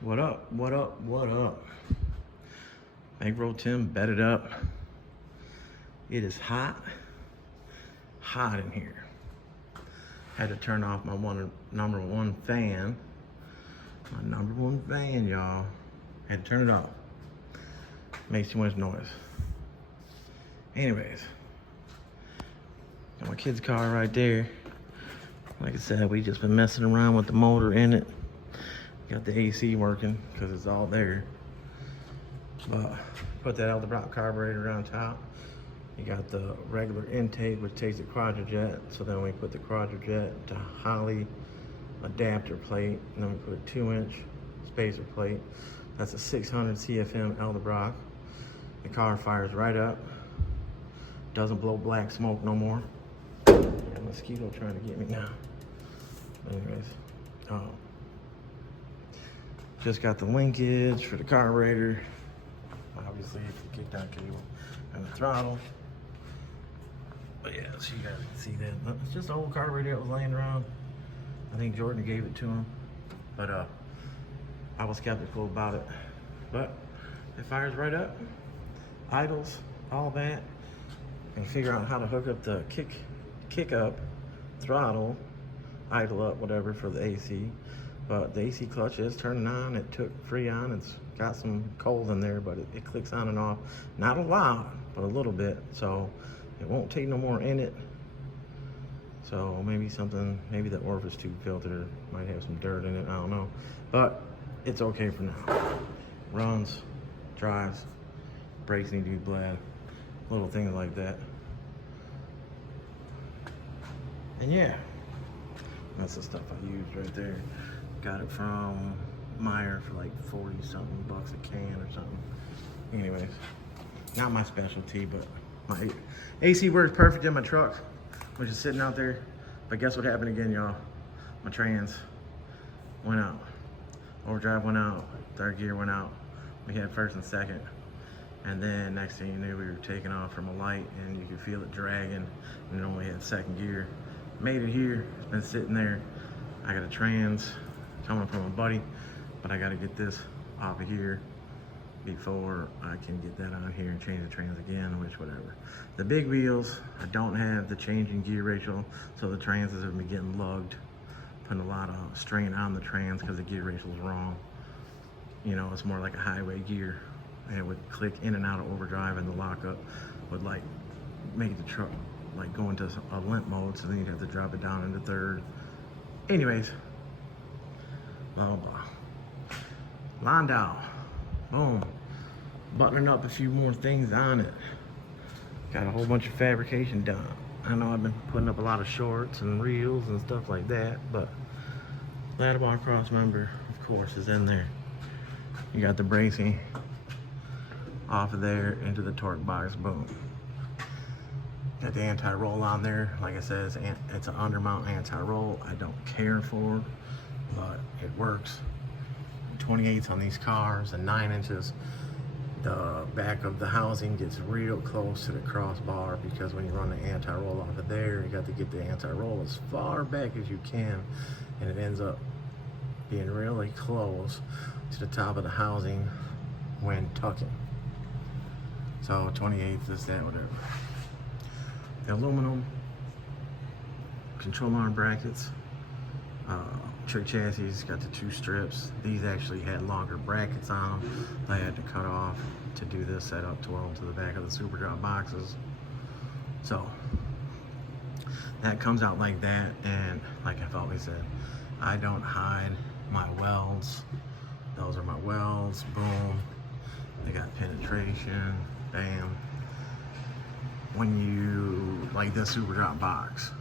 What up? What up? What up? Bankroll Tim bedded up. It is hot in here. Had to turn off my number one fan. My number one fan, y'all. Had to turn it off. Makes too much noise. Anyways, got my kid's car right there. Like I said, we just been messing around with the motor in it. Got the AC working because it's all there. But put that Eldorado carburetor on top. You got the regular intake, which takes the quadrajet. So then we put the quadrajet to Holley adapter plate, and then we put a 2-inch spacer plate. That's a 600 CFM Eldorado. The car fires right up. Doesn't blow black smoke no more. Got a mosquito trying to get me now. Anyways, just got the linkage for the carburetor. Obviously, the kickdown cable and the throttle. But yeah, so you guys can see that. It's just an old carburetor that was laying around. I think Jordan gave it to him. But I was skeptical about it. But it fires right up, idles, all that. And figure out how to hook up the kick up, throttle, idle up, whatever for the AC. But the AC clutch is turning on. It took Freon. It's got some cold in there, but it clicks on and off. Not a lot, but a little bit. So it won't take no more in it. So maybe the orifice tube filter might have some dirt in it. I don't know. But it's okay for now. Runs, drives, brakes need to be bled. Little things like that. And yeah, that's the stuff I used right there. Got it from Meyer for like 40 something bucks a can or something. Anyways, not my specialty, but my AC works perfect in my truck, which is sitting out there. But guess what happened again, y'all? My trans went out. Overdrive went out, third gear went out. We had first and second. And then next thing you knew, we were taking off from a light and you could feel it dragging, and it only had second gear. Made it here, it's been sitting there. I got a trans coming from a buddy, but I gotta get this off of here before I can get that on here and change the trans again, which whatever. The big wheels, I don't have the changing gear ratio, so the trans have been getting lugged, putting a lot of strain on the trans because the gear ratio is wrong. You know, it's more like a highway gear. And it would click in and out of overdrive, and the lockup would like make the truck like go into a limp mode, so then you'd have to drop it down into third. Anyways, blah blah. Landau, boom, buttoning up a few more things on it. Got a whole bunch of fabrication done. I know I've been putting up a lot of shorts and reels and stuff like that, but Landau cross member, of course, is in there. You got the bracing off of there into the torque box, boom. Got the anti-roll on there. Like I said, it's an undermount anti-roll. I don't care for it, but it works. 28s on these cars and 9 inches. The back of the housing gets real close to the crossbar because when you run the anti-roll off of there, you got to get the anti-roll as far back as you can, and it ends up being really close to the top of the housing when tucking. So 28th, this, that, whatever. The aluminum control arm brackets, trick chassis, got the 2 strips. These actually had longer brackets on them. I had to cut off to do this setup to weld to the back of the super drop boxes. So that comes out like that, and like I've always said, I don't hide my welds. Those are my welds, boom. They got penetration, bam. When you, like this super drop box,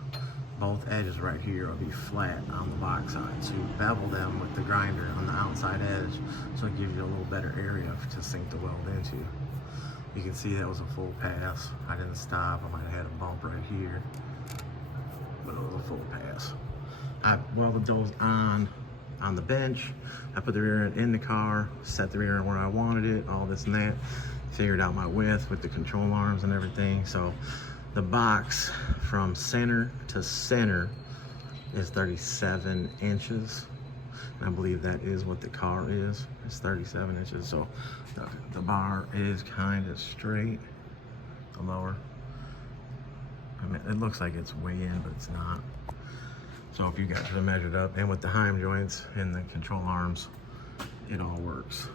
both edges right here will be flat on the box side. So you bevel them with the grinder on the outside edge, so it gives you a little better area to sink the weld into. You can see that was a full pass. I didn't stop, I might have had a bump right here, but it was a full pass. I welded those on the bench. I put the rear end in the car, set the rear end where I wanted it, all this and that. Figured out my width with the control arms and everything. So the box from center to center is 37 inches. And I believe that is what the car is. It's 37 inches, so the bar is kind of straight, the lower. I mean, it looks like it's way in, but it's not. So if you got to measured up, and with the heim joints and the control arms, it all works.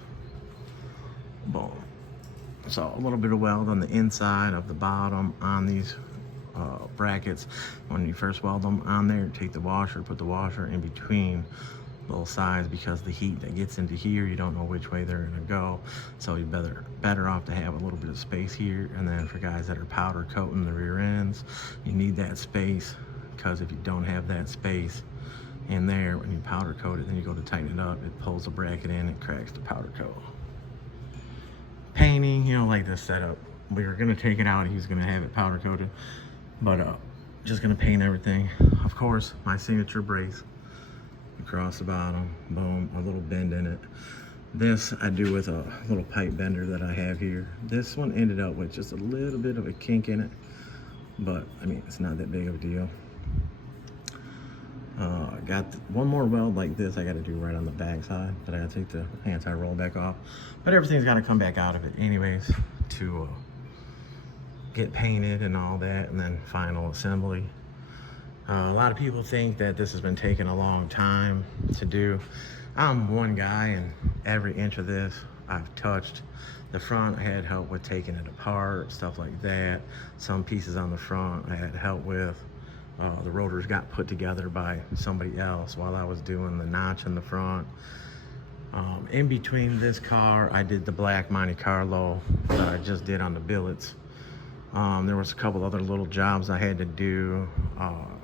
Boom. So a little bit of weld on the inside of the bottom on these brackets. When you first weld them on there, take the washer, put the washer in between both sides, because the heat that gets into here, you don't know which way they're gonna go. So you're better off to have a little bit of space here. And then for guys that are powder coating the rear ends, you need that space, because if you don't have that space in there when you powder coat it, then you go to tighten it up, it pulls the bracket in, it cracks the powder coat. Painting, you know, like this setup, we were gonna take it out, he's gonna have it powder coated, but just gonna paint everything. Of course, my signature brace across the bottom, boom, a little bend in it. This I do with a little pipe bender that I have here. This one ended up with just a little bit of a kink in it, but I mean, it's not that big of a deal. Got one more weld like this I got to do right on the back side, but I got to take the anti-roll back off. But everything's got to come back out of it anyways to get painted and all that, and then final assembly. A lot of people think that this has been taking a long time to do. I'm one guy, and every inch of this I've touched. The front I had help with taking it apart, stuff like that. Some pieces on the front I had help with. The rotors got put together by somebody else while I was doing the notch in the front. In between this car, I did the black Monte Carlo that I just did on the billets. There was a couple other little jobs I had to do.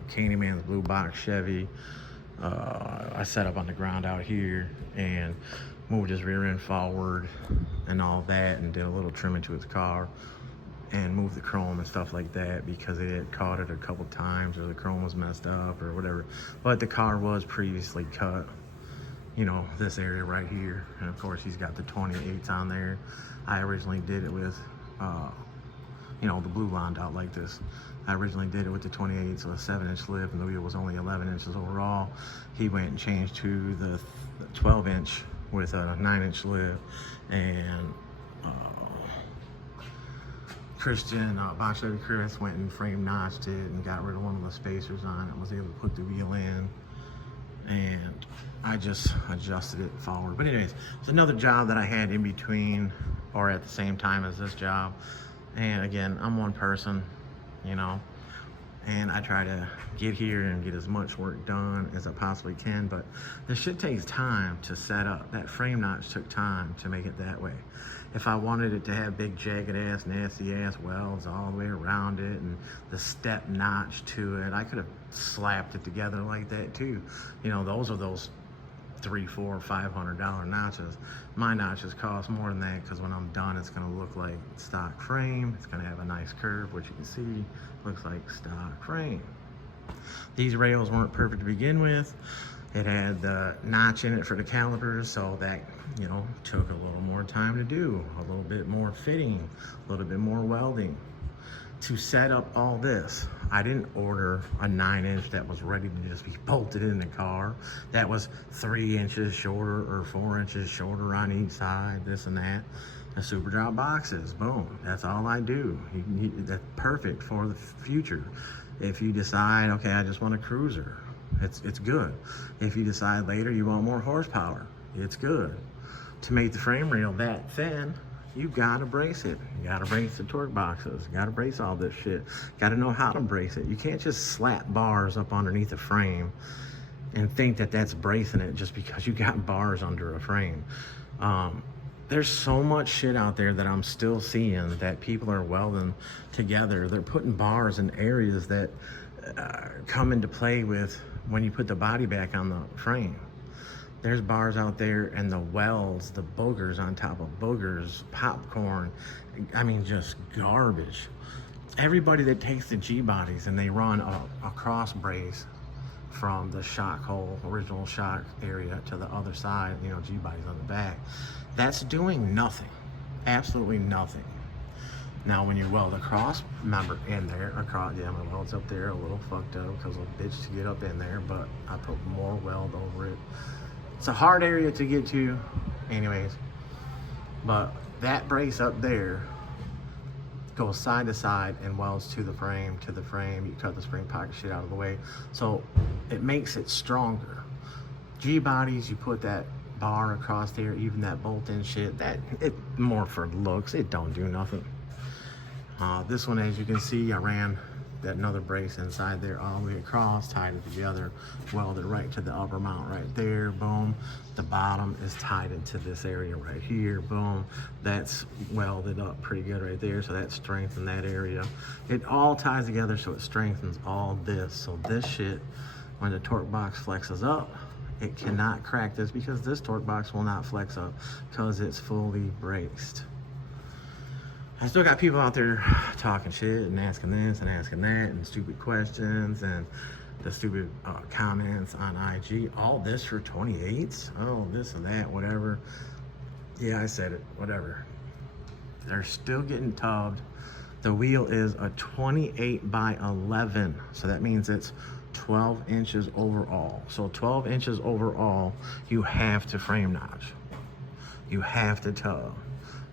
Candyman's blue box Chevy. I set up on the ground out here and moved his rear end forward and all that, and did a little trimming to his car and moved the chrome and stuff like that, because it had caught it a couple times, or the chrome was messed up or whatever. But the car was previously cut, you know, this area right here. And of course he's got the 28s on there. I originally did it with you know, the blue Landau like this. I originally did it with the 28, so a 7-inch lip, and the wheel was only 11 inches overall. He went and changed to the 12-inch with a 9-inch lip, and Christian, Chevy Chris went and frame notched it and got rid of one of the spacers on it, was able to put the wheel in, and I just adjusted it forward. But anyways, it's another job that I had in between or at the same time as this job. And again, I'm one person, you know, and I try to get here and get as much work done as I possibly can, but this shit takes time to set up. That frame notch took time to make it that way. If I wanted it to have big jagged ass, nasty ass welds all the way around it and the step notch to it, I could have slapped it together like that too. You know, those are those $300, $400, $500 notches. My notches cost more than that, because when I'm done, it's going to look like stock frame. It's going to have a nice curve, which you can see looks like stock frame. These rails weren't perfect to begin with. It had the notch in it for the calipers, so that, you know, took a little more time to do, a little bit more fitting, a little bit more welding. To set up all this, I didn't order a 9-inch that was ready to just be bolted in the car. That was 3 inches shorter or 4 inches shorter on each side, this and that. The super drop boxes, boom, that's all I do. That's perfect for the future. If you decide, okay, I just want a cruiser, it's good. If you decide later you want more horsepower, it's good. To make the frame rail that thin, you gotta brace it. You gotta brace the torque boxes. You gotta brace all this shit. Gotta know how to brace it. You can't just slap bars up underneath a frame and think that that's bracing it just because you got bars under a frame. There's so much shit out there that I'm still seeing that people are welding together. They're putting bars in areas that come into play with when you put the body back on the frame. There's bars out there, and the welds, the boogers on top of boogers, popcorn, I mean, just garbage. Everybody that takes the G-bodies and they run a cross brace from the shock hole, original shock area, to the other side, you know, G-bodies on the back, that's doing nothing, absolutely nothing. Now, when you weld a cross member in there, yeah, my weld's up there a little fucked up because of a bitch to get up in there, but I put more weld over it. It's a hard area to get to anyways, but that brace up there goes side to side and welds to the frame. You cut the spring pocket shit out of the way, so it makes it stronger. G bodies, you put that bar across there, even that bolt in shit, that it more for looks, it don't do nothing. This one, as you can see, I ran that another brace inside there all the way across, tied it together, welded right to the upper mount right there, boom. The bottom is tied into this area right here, boom. That's welded up pretty good right there, so that strengthens that area. It all ties together, so it strengthens all this. So this shit, when the torque box flexes up, it cannot crack this, because this torque box will not flex up because it's fully braced. I still got people out there talking shit and asking this and asking that and stupid questions and the stupid comments on IG. All this for 28s? Oh, this and that, whatever. Yeah, I said it, whatever. They're still getting tubbed. The wheel is a 28 by 11. So that means it's 12 inches overall. So 12 inches overall, you have to frame notch. You have to tub.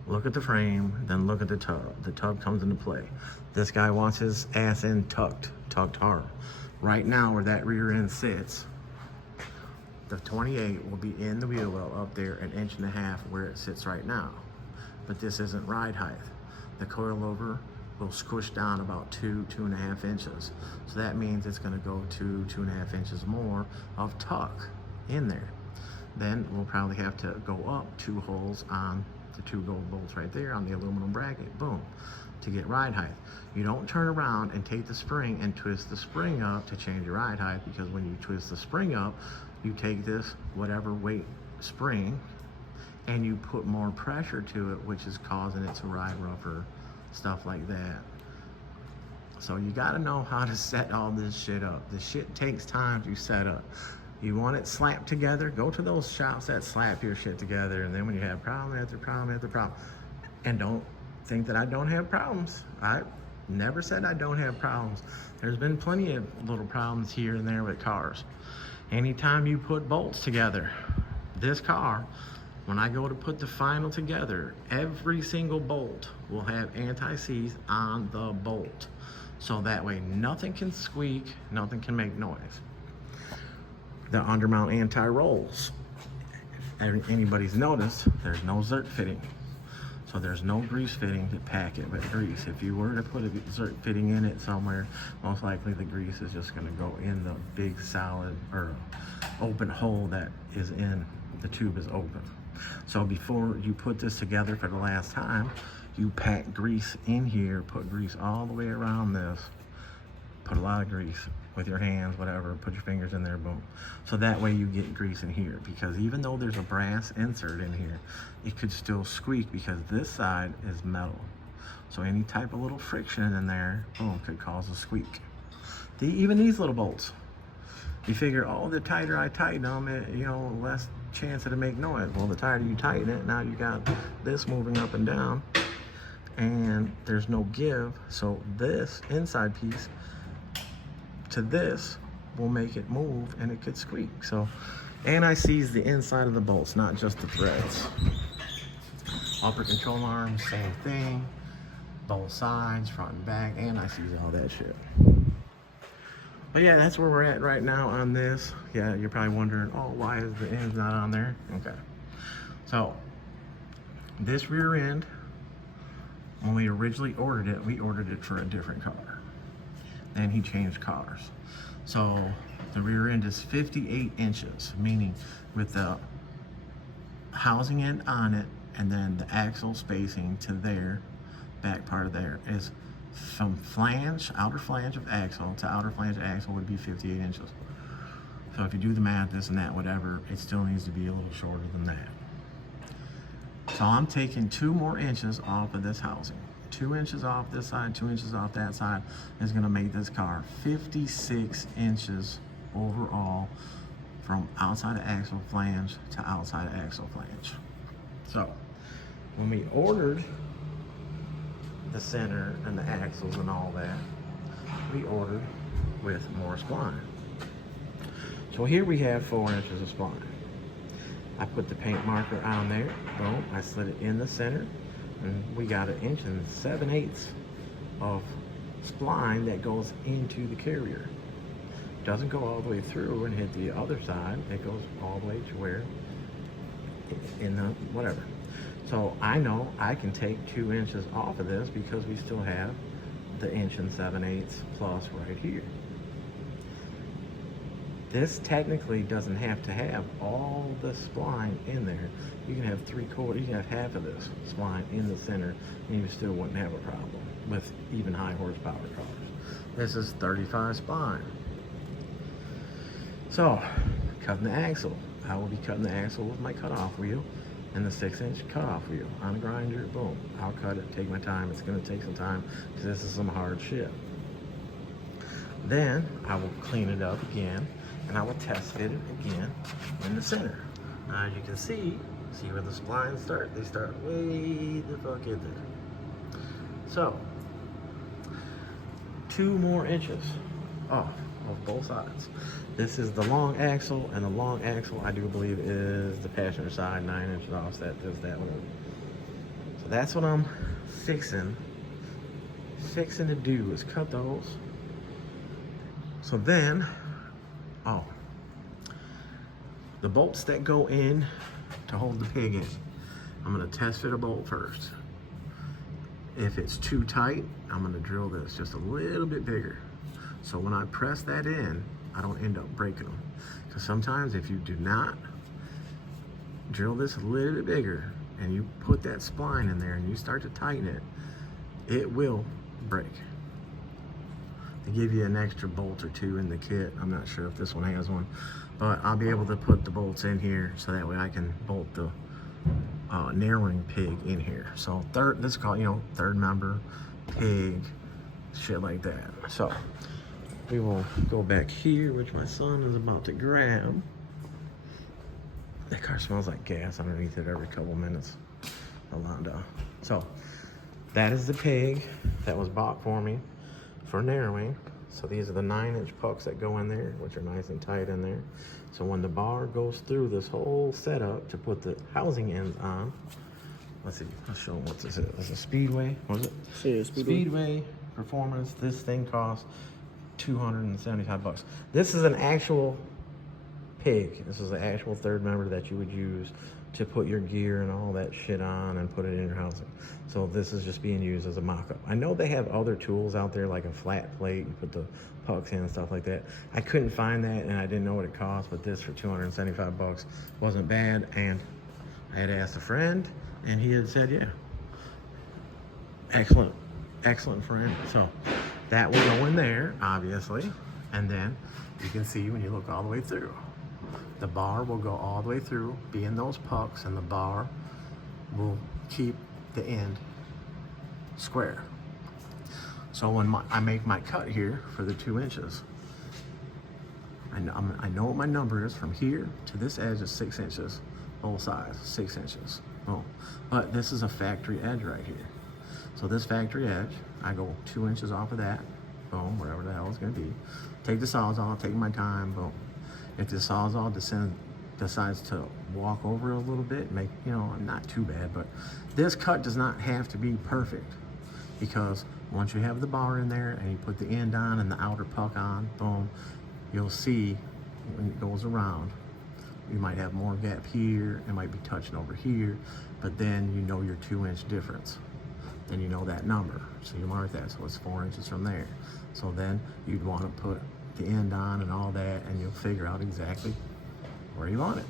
Look at the frame, then look at the tub. The tub comes into play. This guy wants his ass in tucked hard. Right now, where that rear end sits, the 28 will be in the wheel well up there 1.5 inches where it sits right now. But this isn't ride height. The coilover will squish down about 2.5 inches. So that means it's gonna go 2.5 inches more of tuck in there. Then we'll probably have to go up 2 holes on the 2 gold bolts right there on the aluminum bracket, boom, to get ride height. You don't turn around and take the spring and twist the spring up to change your ride height, because when you twist the spring up, you take this whatever weight spring and you put more pressure to it, which is causing it to ride rougher, stuff like that. So you gotta know how to set all this shit up. This shit takes time to set up. You want it slapped together, go to those shops that slap your shit together, and then when you have problem after problem after problem, and don't think that I don't have problems. I never said I don't have problems. There's been plenty of little problems here and there with cars. Anytime you put bolts together, this car, when I go to put the final together, every single bolt will have anti-seize on the bolt. So that way nothing can squeak, nothing can make noise. The undermount anti-rolls, if anybody's noticed, there's no zert fitting. So there's no grease fitting to pack it with grease. If you were to put a zert fitting in it somewhere, most likely the grease is just gonna go in the big solid or open hole that is in, the tube is open. So before you put this together for the last time, you pack grease in here, put grease all the way around this, put a lot of grease with your hands, whatever, put your fingers in there, boom. So that way you get grease in here, because even though there's a brass insert in here, it could still squeak because this side is metal. So any type of little friction in there, boom, could cause a squeak. Even these little bolts, you figure, oh, the tighter I tighten them, less chance it'll make noise. Well, the tighter you tighten it, now you got this moving up and down, and there's no give. So this inside piece to this will make it move, and it could squeak. So anti-seize the inside of the bolts, not just the threads. Upper control arm, same thing. Both sides, front and back, anti-seize all that shit. But yeah, that's where we're at right now on this. Yeah, you're probably wondering, oh, why is the ends not on there? Okay. So this rear end, when we originally ordered it, we ordered it for a different car. And he changed cars. So the rear end is 58 inches, meaning with the housing end on it and then the axle spacing to there, back part of there, is from flange, outer flange of axle to outer flange of axle would be 58 inches. So if you do the math, this and that, whatever, it still needs to be a little shorter than that. So I'm taking 2 more inches off of this housing. 2 inches off this side, 2 inches off that side is gonna make this car 56 inches overall from outside of axle flange to outside of axle flange. So when we ordered the center and the axles and all that, we ordered with more spline. So here we have 4 inches of spline. I put the paint marker on there, boom, I slid it in the center, and we got 1 7/8 inches of spline that goes into the carrier. Doesn't go all the way through and hit the other side. It goes all the way to where, in the whatever. So I know I can take 2 inches off of this because we still have the 1 7/8 inches plus right here. This technically doesn't have to have all the spline in there. You can have 3/4, you can have half of this spline in the center, and you still wouldn't have a problem with even high horsepower cars. This is 35 spline. So, cutting the axle. I will be cutting the axle with my cutoff wheel and the 6-inch cutoff wheel on a grinder. Boom. I'll cut it, take my time. It's going to take some time because this is some hard shit. Then I will clean it up again, and I will test fit it again in the center. Now, as you can see where the splines start? They start way the fuck in there. So, 2 more inches off of both sides. This is the long axle, and the long axle I do believe is the passenger side, 9 inches off. So that is that one. So that's what I'm fixing to do, is cut those. So then, the bolts that go in to hold the pig in, I'm gonna test fit a bolt first. If it's too tight, I'm gonna drill this just a little bit bigger. So when I press that in, I don't end up breaking them. Because sometimes if you do not drill this a little bit bigger and you put that spline in there and you start to tighten it, it will break. They give you an extra bolt or 2 in the kit. I'm not sure if this one has one, but I'll be able to put the bolts in here so that way I can bolt the narrowing pig in here. So this is called, third member, pig, shit like that. So we will go back here, which my son is about to grab. That car smells like gas underneath it every couple minutes. A Landau. So that is the pig that was bought for me for narrowing. So these are the 9-inch pucks that go in there, which are nice and tight in there. So when the bar goes through this whole setup to put the housing ends on, let's see, I'll show them what this is. This is a Speedway, what is it? Yeah, Speedway Performance. This thing costs $275. This is an actual pig. This is the actual third member that you would use to put your gear and all that shit on and put it in your housing. So this is just being used as a mock-up. I know they have other tools out there like a flat plate, you put the pucks in and stuff like that. I couldn't find that and I didn't know what it cost, but this for $275 wasn't bad. And I had asked a friend and he had said, yeah, excellent friend. So that will go in there, obviously. And then you can see when you look all the way through, the bar will go all the way through, be in those pucks, and the bar will keep the end square. So when I make my cut here for the 2 inches, I know what my number is from here to this edge is 6 inches, both sides, 6 inches. Oh, but this is a factory edge right here. So this factory edge, I go 2 inches off of that, boom, wherever the hell it's gonna be. Take the Sawzall, take my time, boom. If the Sawzall decides to walk over a little bit, make, not too bad, but this cut does not have to be perfect, because once you have the bar in there and you put the end on and the outer puck on, boom, you'll see when it goes around, you might have more gap here, it might be touching over here, but then you know your 2-inch difference. Then you know that number, so you mark that, so it's 4 inches from there. So then you'd want to put the end on and all that, and you'll figure out exactly where you want it.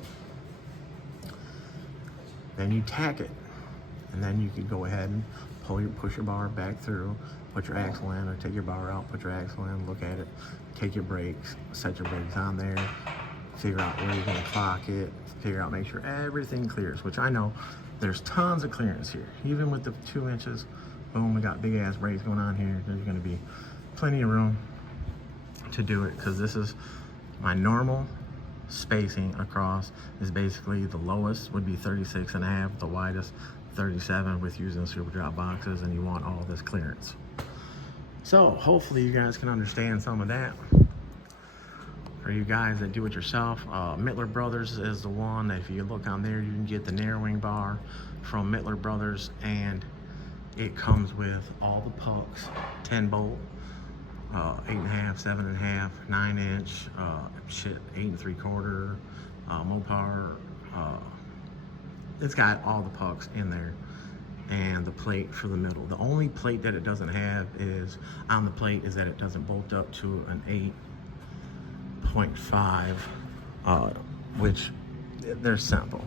Then you tack it, and then you can go ahead and push your bar back through, put your axle in, or take your bar out, put your axle in, look at it, take your brakes, set your brakes on there, figure out where you're going to clock it, make sure everything clears, which I know there's tons of clearance here. Even with the 2 inches, boom, we got big ass brakes going on here. There's going to be plenty of room to do it, because this is my normal spacing across. Is basically the lowest would be 36.5, the widest 37 with using super drop boxes, and you want all this clearance. So hopefully you guys can understand some of that. For you guys that do it yourself, Mittler Brothers is the one that if you look on there, you can get the narrowing bar from Mittler Brothers, and it comes with all the pucks, 10 bolt, 8.5, 7.5, 9-inch, 8 3/4, Mopar. It's got all the pucks in there, and the plate for the middle. The only plate that it doesn't have is on the plate is that it doesn't bolt up to an 8.5, which they're simple.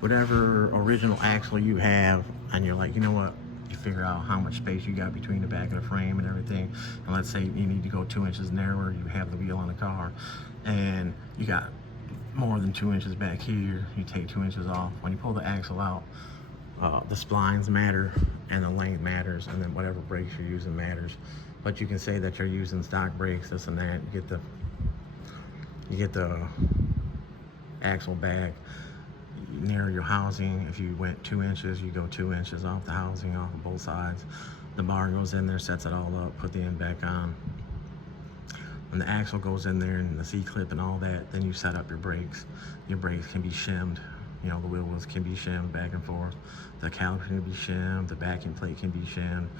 Whatever original axle you have, and you're like, you know what? You figure out how much space you got between the back of the frame and everything. And let's say you need to go 2 inches narrower, you have the wheel on the car, and you got more than 2 inches back here, you take 2 inches off. When you pull the axle out, the splines matter and the length matters, and then whatever brakes you're using matters. But you can say that you're using stock brakes, this and that. You get the axle back. You narrow your housing. If you went 2 inches, you go 2 inches off the housing, off of both sides. The bar goes in there, sets it all up, put the end back on. When the axle goes in there and the C-clip and all that, then you set up your brakes. Your brakes can be shimmed. You know, the wheel wells can be shimmed back and forth. The caliper can be shimmed. The backing plate can be shimmed.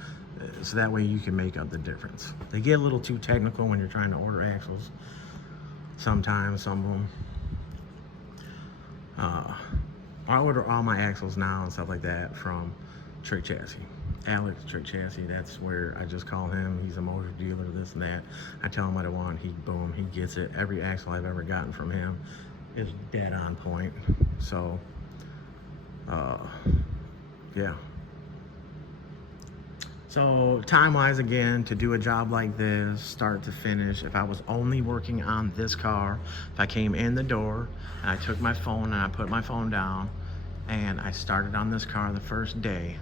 So that way you can make up the difference. They get a little too technical when you're trying to order axles. Sometimes, some of them. I order all my axles now and stuff like that from Trick Chassis. Alex Trick Chassis, that's where I just call him. He's a motor dealer, this and that. I tell him what I want, he gets it. Every axle I've ever gotten from him is dead on point. So, yeah. So time-wise, again, to do a job like this, start to finish, if I was only working on this car, if I came in the door and I took my phone and I put my phone down and I started on this car the first day,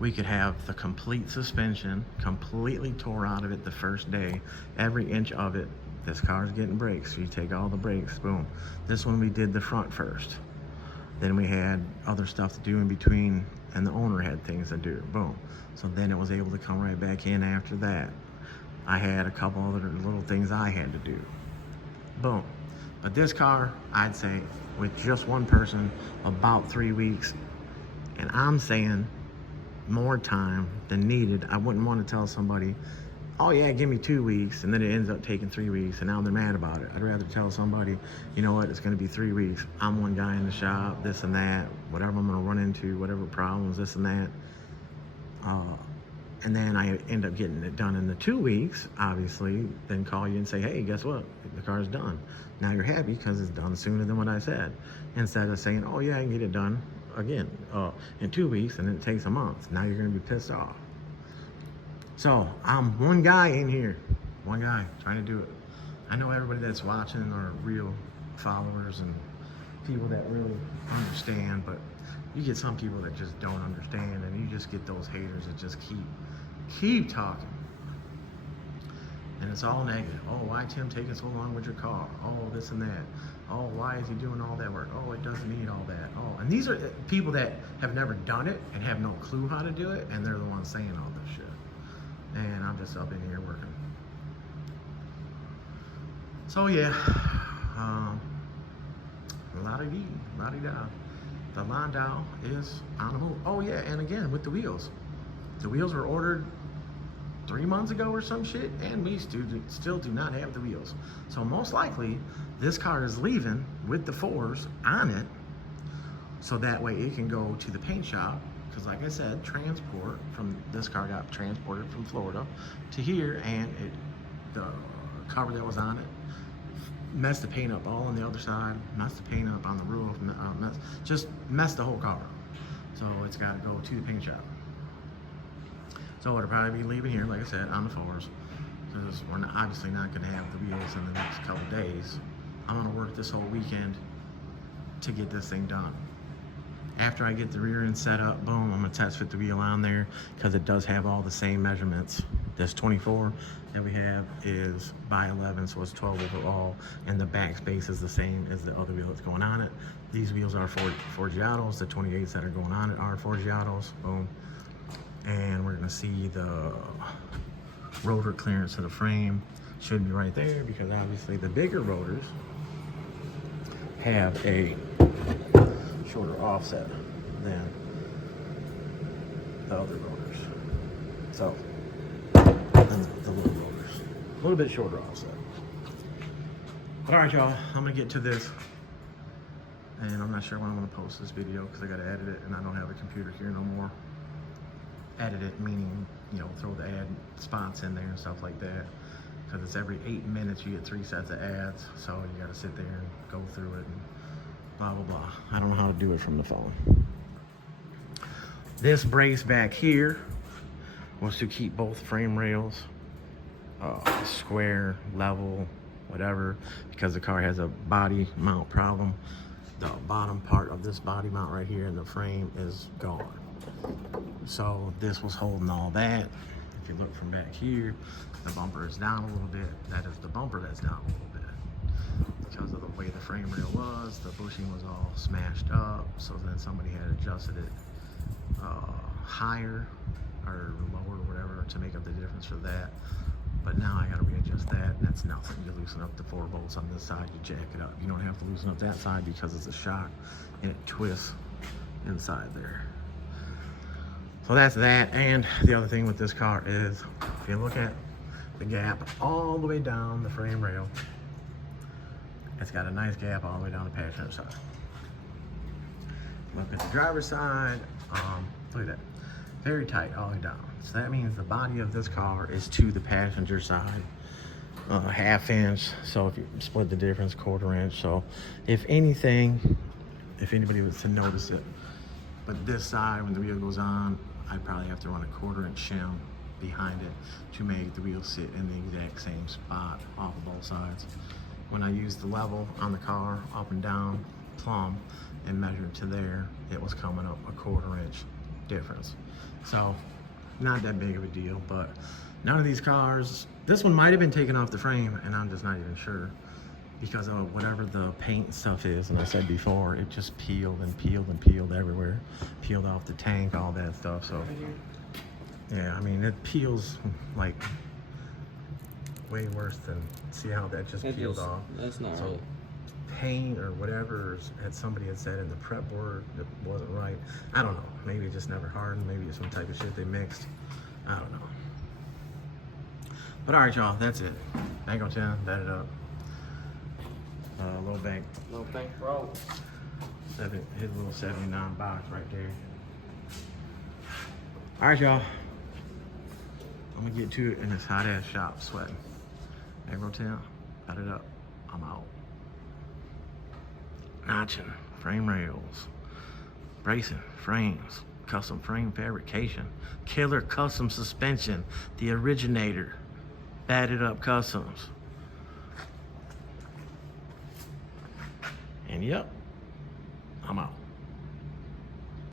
we could have the complete suspension completely tore out of it the first day, every inch of it. This car's getting brakes, so you take all the brakes, boom. This one we did the front first. Then we had other stuff to do in between, and the owner had things to do, boom. So then it was able to come right back in after that. I had a couple other little things I had to do, boom. But this car, I'd say, with just one person, about 3 weeks. And I'm saying more time than needed. I wouldn't want to tell somebody, oh yeah, give me 2 weeks, and then it ends up taking 3 weeks, and now they're mad about it. I'd rather tell somebody, you know what, it's gonna be 3 weeks. I'm one guy in the shop, this and that, whatever I'm gonna run into, whatever problems, this and that. And then I end up getting it done in the 2 weeks, obviously, then call you and say, hey, guess what? The car's done. Now you're happy because it's done sooner than what I said. Instead of saying, oh yeah, I can get it done again in 2 weeks, and then it takes a month. Now you're gonna be pissed off. So I'm one guy in here, one guy trying to do it. I know everybody that's watching are real followers and people that really understand, but you get some people that just don't understand, and you just get those haters that just keep talking. And it's all negative. Oh, why Tim taking so long with your car? Oh, this and that. Oh, why is he doing all that work? Oh, it doesn't need all that. Oh, and these are people that have never done it and have no clue how to do it, and they're the ones saying all this shit. And I'm just up in here working. So yeah, la-di-da. The Landau is on the move. Oh yeah, and again, with the wheels. The wheels were ordered 3 months ago or some shit, and we still do not have the wheels. So most likely, this car is leaving with the 4s on it, so that way it can go to the paint shop. Because like I said, transport from this car got transported from Florida to here, and the cover that was on it messed the paint up all on the other side, messed the paint up on the roof, just messed the whole car up. So it's got to go to the paint shop. So it'll probably be leaving here, like I said, on the 4s, because we're obviously not going to have the wheels in the next couple days. I'm going to work this whole weekend to get this thing done. After I get the rear end set up, boom, I'm gonna test fit the wheel on there, because it does have all the same measurements. This 24 that we have is by 11, so it's 12 overall, and the back space is the same as the other wheel that's going on it. These wheels are Forgiatos. The 28s that are going on it are Forgiatos, boom. And we're gonna see the rotor clearance of the frame. should be right there, because obviously the bigger rotors have a shorter offset than the other rotors. So, than the little rotors. A little bit shorter offset. All right, y'all, I'm gonna get to this. And I'm not sure when I'm gonna post this video because I gotta edit it and I don't have a computer here no more. Edit it meaning, you know, throw the ad spots in there and stuff like that. Because it's every 8 minutes you get 3 sets of ads. So you gotta sit there and go through it and blah, blah, blah. I don't know how to do it from the phone. This brace back here was to keep both frame rails square, level, whatever, because the car has a body mount problem. The bottom part of this body mount right here in the frame is gone. So this was holding all that. If you look from back here, the bumper is down a little bit. That is the bumper that's down a little bit. Because of the way the frame rail was, the bushing was all smashed up. So then somebody had adjusted it higher or lower or whatever to make up the difference for that. But now I gotta readjust that, and that's nothing. You loosen up the 4 bolts on this side, you jack it up. You don't have to loosen up that side because it's a shock and it twists inside there. So that's that. And the other thing with this car is, if you look at the gap all the way down the frame rail, it's got a nice gap all the way down the passenger side. Look at the driver's side, look at that. Very tight all the way down. So that means the body of this car is to the passenger side, 1/2 inch. So if you split the difference, 1/4 inch. So if anything, if anybody was to notice it, but this side, when the wheel goes on, I probably have to run a 1/4 inch shim behind it to make the wheel sit in the exact same spot off of both sides. When I used the level on the car, up and down, plumb, and measured to there, it was coming up a 1/4 inch difference. So not that big of a deal, but none of these cars, this one might have been taken off the frame and I'm just not even sure, because of whatever the paint stuff is. And I said before, it just peeled and peeled and peeled everywhere. Peeled off the tank, all that stuff. So yeah, I mean, it peels like way worse than, see how that just peeled off. That's not so, right. Paint or whatever, as somebody had said in the prep word, that wasn't right. I don't know. Maybe it just never hardened. Maybe it's some type of shit they mixed. I don't know. But all right, y'all, that's it. Bank on 10, bat it up. Low bank. No bank roll. His little 79 box right there. All right, y'all. I'm gonna get to it in this hot ass shop, sweating. Bank on 10, bat it up. I'm out. Notching, frame rails, bracing, frames, custom frame fabrication, killer custom suspension, the originator, batted up customs. And yep, I'm out.